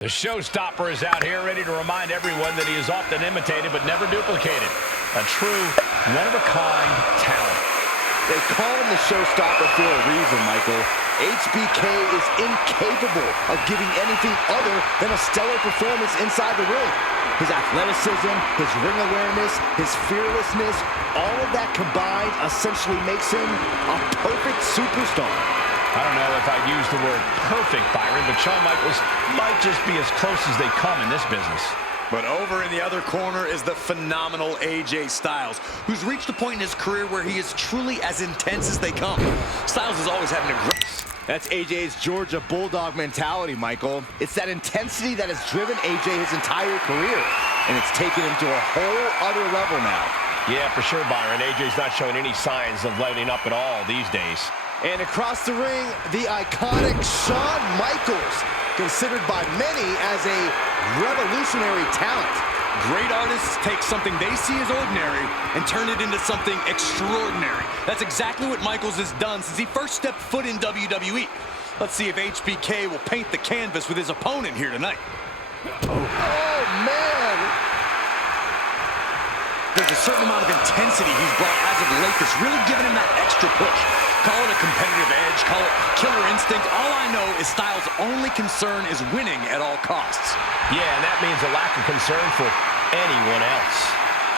The showstopper is out here ready to remind everyone that he is often imitated but never duplicated. A true, one-of-a-kind talent. They call him the showstopper for a reason, Michael. HBK is incapable of giving anything other than a stellar performance inside the ring. His athleticism, his ring awareness, his fearlessness, all of that combined essentially makes him a perfect superstar. I don't know if I'd use the word perfect, Byron, but Shawn Michaels might just be as close as they come in this business. But over in the other corner is the phenomenal AJ Styles, who's reached a point in his career where he is truly as intense as they come. Styles is always having a great... That's AJ's Georgia Bulldog mentality, Michael. It's that intensity that has driven AJ his entire career, and it's taken him to a whole other level now. Yeah, for sure, Byron. AJ's not showing any signs of letting up at all these days. And across the ring, the iconic Shawn Michaels, considered by many as a revolutionary talent. Great artists take something they see as ordinary and turn it into something extraordinary. That's exactly what Michaels has done since he first stepped foot in WWE. Let's see if HBK will paint the canvas with his opponent here tonight. Oh, man! There's a certain amount of intensity he's brought as of late that's really given him that extra push. Call it a competitive edge, call it killer instinct. All I know is Styles' only concern is winning at all costs. Yeah, and that means a lack of concern for anyone else.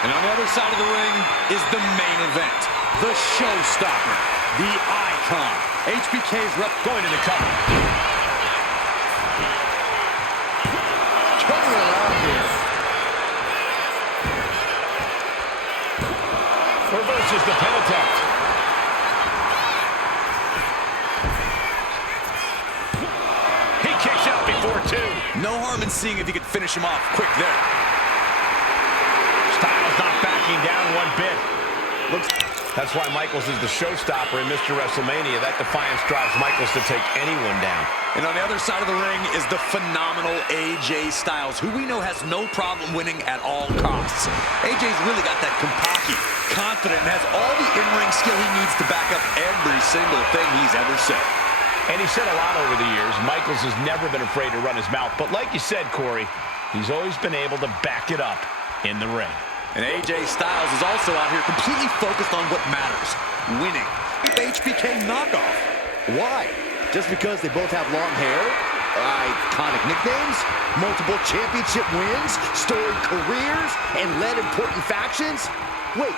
And on the other side of the ring is the main event, the showstopper, the icon. HBK's rep going to the cover. Turning around here. Reverses the pin attempt. He kicks out before two. No harm in seeing if he could finish him off quick there. Styles not backing down one bit. That's why Michaels is the showstopper in Mr. WrestleMania. That defiance drives Michaels to take anyone down. And on the other side of the ring is the phenomenal AJ Styles, who we know has no problem winning at all costs. AJ's really got that cocky, confident, and has all the in-ring skill he needs to back up every single thing he's ever said. And he said a lot over the years. Michaels has never been afraid to run his mouth. But like you said, Corey, he's always been able to back it up in the ring. And AJ Styles is also out here completely focused on what matters, winning. HBK knockoff. Why? Just because they both have long hair, iconic nicknames, multiple championship wins, storied careers, and led important factions? Wait.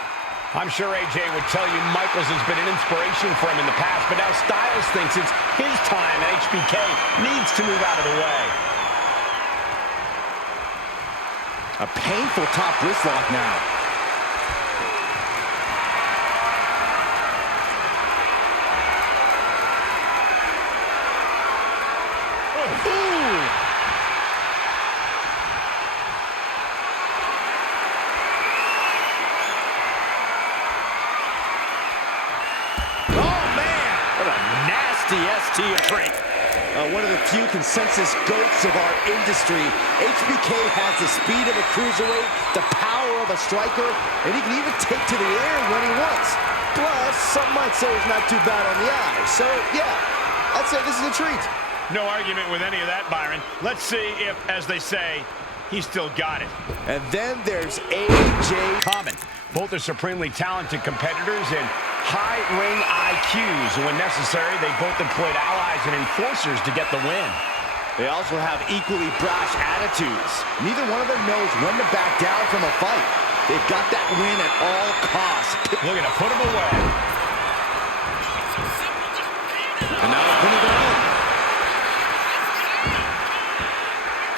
I'm sure AJ would tell you Michaels has been an inspiration for him in the past, but now Styles thinks it's his time and HBK needs to move out of the way. A painful top wrist lock now. ST drink. One of the few consensus goats of our industry. HBK has the speed of a cruiserweight, the power of a striker, and he can even take to the air when he wants. Plus, some might say he's not too bad on the eye. So, yeah, I'd say this is a treat. No argument with any of that, Byron. Let's see if, as they say, he's still got it. And then there's AJ. Common. Both are supremely talented competitors and high ring IQs. When necessary, they both employed allies and enforcers to get the win. They also have equally brash attitudes. Neither one of them knows when to back down from a fight. They've got that win at all costs. Looking to put him away. And now a pin of their own.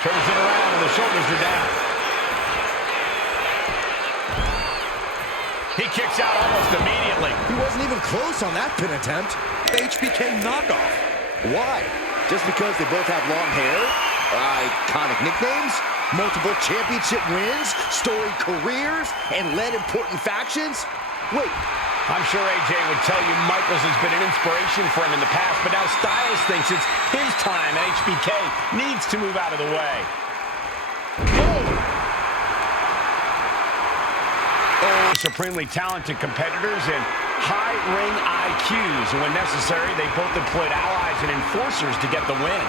Turns it around and the shoulders are down. He kicks out almost immediately. He wasn't even close on that pin attempt. HBK knockoff. Why? Just because they both have long hair, iconic nicknames, multiple championship wins, storied careers, and led important factions? Wait. I'm sure AJ would tell you Michaels has been an inspiration for him in the past, but now Styles thinks it's his time and HBK needs to move out of the way. Supremely talented competitors and high ring IQs. And when necessary, they both employed allies and enforcers to get the win.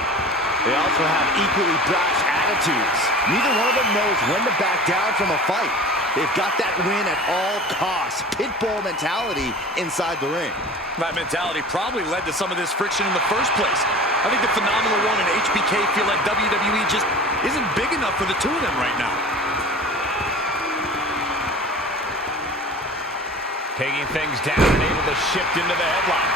They also have equally brash attitudes. Neither one of them knows when to back down from a fight. They've got that win at all costs. Pitbull mentality inside the ring. That mentality probably led to some of this friction in the first place. I think the Phenomenal One and HBK feel like WWE just isn't big enough for the two of them right now. Taking things down and able to shift into the headlock.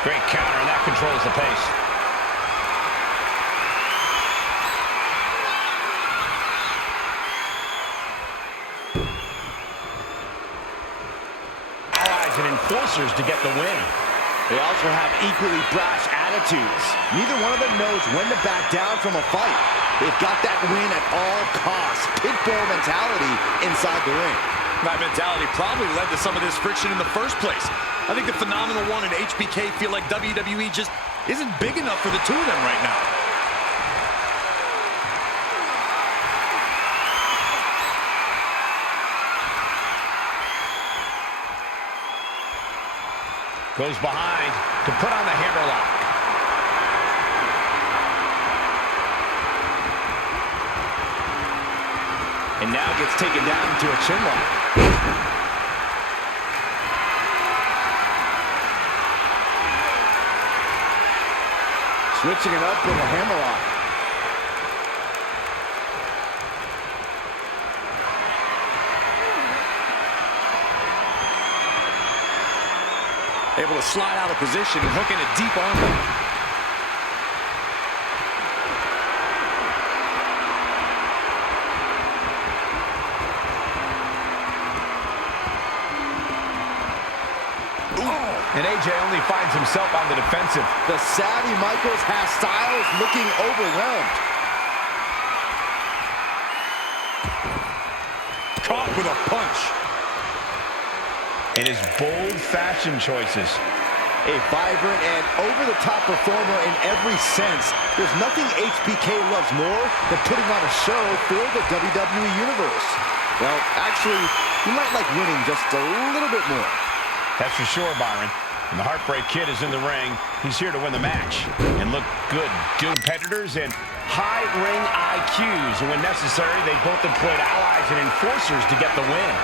Great counter, and that controls the pace. Allies and enforcers to get the win. They also have equally brash attitudes. Neither one of them knows when to back down from a fight. They've got that win at all costs. Pitbull mentality inside the ring. That mentality probably led to some of this friction in the first place. I think the Phenomenal One and HBK feel like WWE just isn't big enough for the two of them right now. Goes behind to put on the hammerlock. And now gets taken down into a chinlock. Switching it up with a hammerlock. Able to slide out of position and hook in a deep armbar. And AJ only finds himself on the defensive. The savvy Michaels has Styles looking overwhelmed. Caught with a punch. And his bold fashion choices. A vibrant and over-the-top performer in every sense. There's nothing HBK loves more than putting on a show for the WWE Universe. Well, actually, he might like winning just a little bit more. That's for sure, Byron. And the Heartbreak Kid is in the ring. He's here to win the match and look good. Two competitors and high ring IQs. And when necessary, they both employed allies and enforcers to get the win.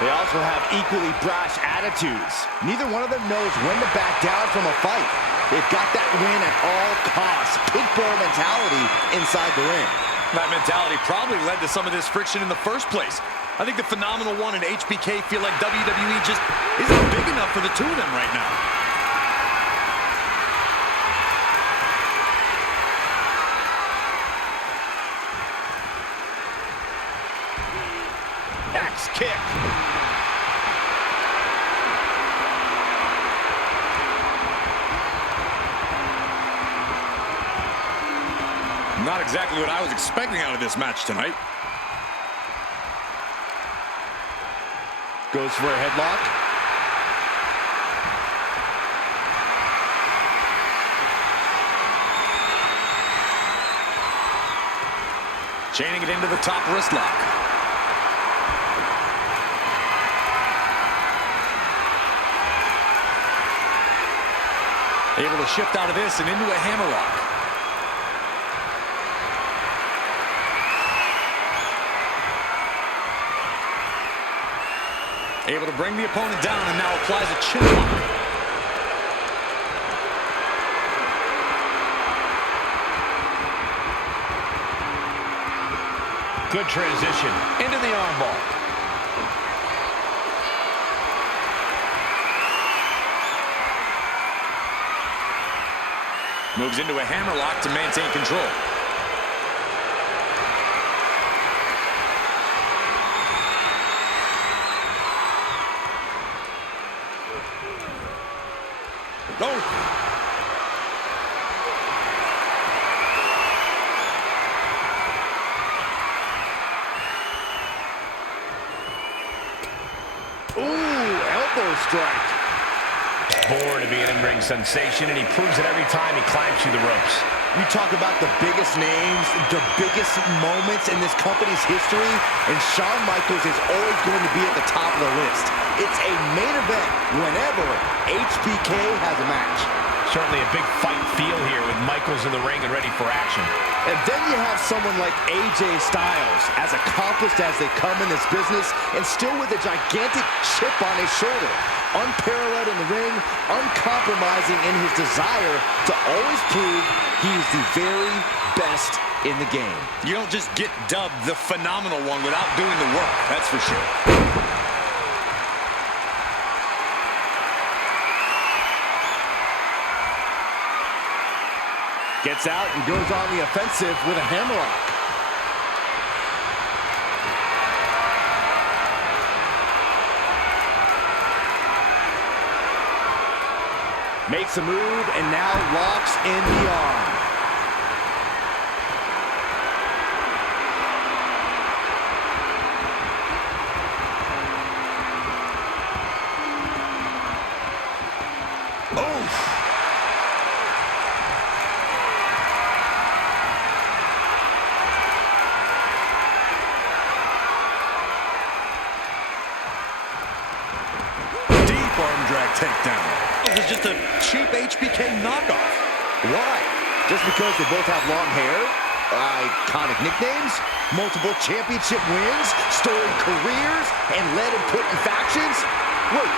They also have equally brash attitudes. Neither one of them knows when to back down from a fight. They've got that win at all costs. Pitbull mentality inside the ring. That mentality probably led to some of this friction in the first place. I think the Phenomenal One and HBK feel like WWE just isn't big enough for the two of them right now. Axe kick. Not exactly what I was expecting out of this match tonight. Goes for a headlock. Chaining it into the top wrist lock. Able to shift out of this and into a hammerlock. Able to bring the opponent down and now applies a chin lock. Good transition into the armbar. Moves into a hammerlock to maintain control. Oh. Ooh, elbow strike. Born to be an in-ring sensation, and he proves it every time he climbs through the ropes. You talk about the biggest names, the biggest moments in this company's history, and Shawn Michaels is always going to be at the top of the list. It's a main event whenever HBK has a match. Certainly a big fight feel here with Michaels in the ring and ready for action. And then you have someone like AJ Styles, as accomplished as they come in this business, and still with a gigantic chip on his shoulder. Unparalleled in the ring, uncompromising in his desire to always prove he's the very best in the game. You don't just get dubbed the phenomenal one without doing the work, that's for sure. Gets out and goes on the offensive with a hammerlock. Makes a move and now locks in the arm. Deep arm drag takedown. It was just a cheap HBK knockoff. Why? Just because they both have long hair? Iconic nicknames? Multiple championship wins? Storied careers? And led important factions? Wait.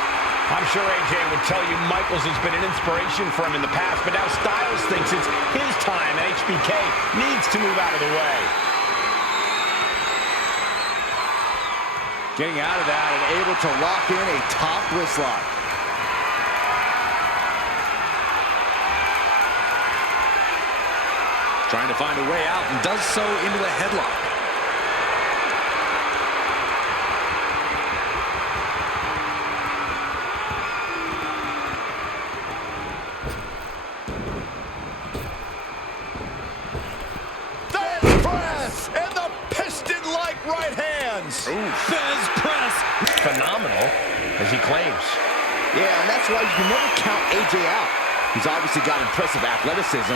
I'm sure AJ would tell you Michaels has been an inspiration for him in the past, but now Styles thinks it's his time and HBK needs to move out of the way. Getting out of that and able to lock in a top wrist lock. Trying to find a way out and does so into a headlock. Fez press and the piston-like right hands. Ooh, Fez press. Phenomenal, as he claims. Yeah, and that's why you can never count AJ out. He's obviously got impressive athleticism,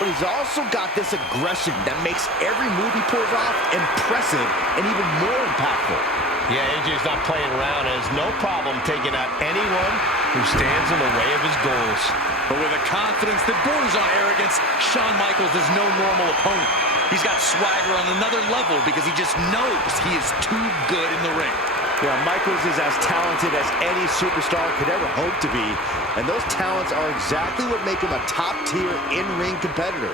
but he's also got this aggression that makes every move he pulls off impressive and even more impactful. Yeah, AJ's not playing around and has no problem taking out anyone who stands in the way of his goals. But with a confidence that borders on arrogance, Shawn Michaels is no normal opponent. He's got swagger on another level because he just knows he is too good in the ring. Yeah, Michaels is as talented as any superstar could ever hope to be, and those talents are exactly what make him a top-tier in-ring competitor.